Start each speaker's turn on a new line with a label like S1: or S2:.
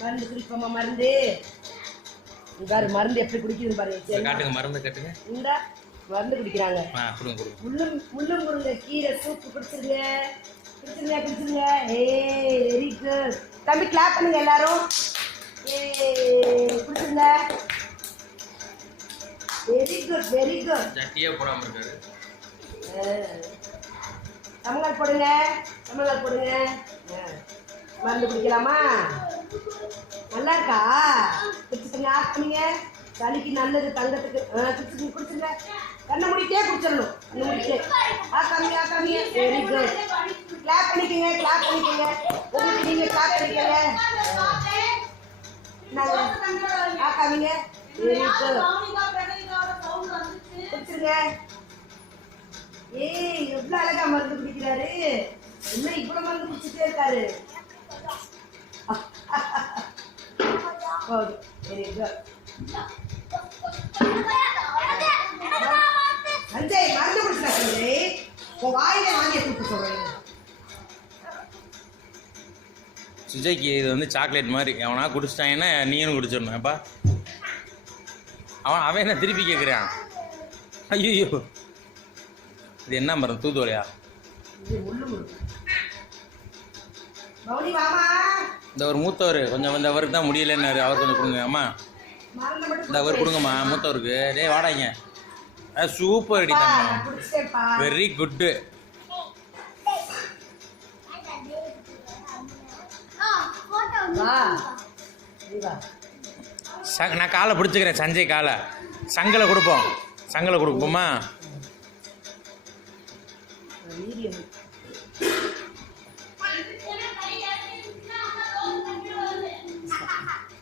S1: மருந்து குடிப்போமா மருந்து? பாரு மருந்து எப்படி குடிக்குது பாரு
S2: இதை காட்டுங்க மருந்து காட்டுங்க.
S1: இந்த மருந்து குடிக்கிறாங்க. முள்ளும் முள்ளும் முருங்க கீரை சூப்பு குடிச்சிருங்க. குடிச்சிருங்க குடிச்சிருங்க. ஏய் வெரி குட் தம்பி கிளாப் பண்ணுங்க எல்லாரும். ஏய் குடிச்சிருங்க. வெரி குட் வெரி குட்
S2: சட்டியே போடாமல் இருக்காரு.
S1: தமிழ்நாடு போடுங்க தமிழ்நாடு போடுங்க. மருந்து குடிக்கலாமா? நல்லா இருக்கா? குடிச்சுங்க ஆஃப் பண்ணுங்க? சளிக்கு நல்லது தங்கத்துக்கு. ஆ, குடிச்சுங்க குடிச்சுங்க கண்ணை முடிக்கே குடிச்சிடணும். கண்ணை முடிக்கே ஆ கம்மி ஆ கம்மி வெரி குட் கிளாப் பண்ணிக்கங்க கிளாப் பண்ணிக்கங்க. உங்களுக்கு நீங்க கிளாப் பண்ணிக்கங்க. ஆ கம்மிங்க. வெரி குட் குடிச்சுங்க ஏய் எவ்வளவு அழகா மருந்து குடிக்கிறாரு. என்ன இவ்வளவு மருந்து குடிச்சுட்டே இருக்காரு? போதும் வெரி குட் சஞ்சய் மருந்து குடிச்சா சஞ்சய். உன் வாயில வாங்கி கொடுத்து சொல்றேன்.
S2: சுஜய்க்கு இது வந்து சாக்லேட் மாதிரி. அவனா குடிச்சிட்டாங்கன்னா நீயும் குடிச்சிடணும். அப்பா. அவன் அவன் என்ன திருப்பி கேட்குறான் ஐயோ இது என்ன மரம் தூதுவளையா?
S1: இது வாமா.
S2: இந்த ஒரு மூத்தவர் கொஞ்சம் இந்த அவருக்கு தான் முடியலன்னாரு. அவர் கொஞ்சம் கொடுங்க அம்மா. இந்த அவர் கொடுங்கம்மா மூத்தவருக்கு. டேய் வாடாங்க. அது சூப்பர் அடி தங்கம் வெரி குட்டு நான் காலை பிடிச்சிக்கிறேன் சஞ்சய் காலை. சங்கலை கொடுப்போம். சங்கலை கொடுப்போமா?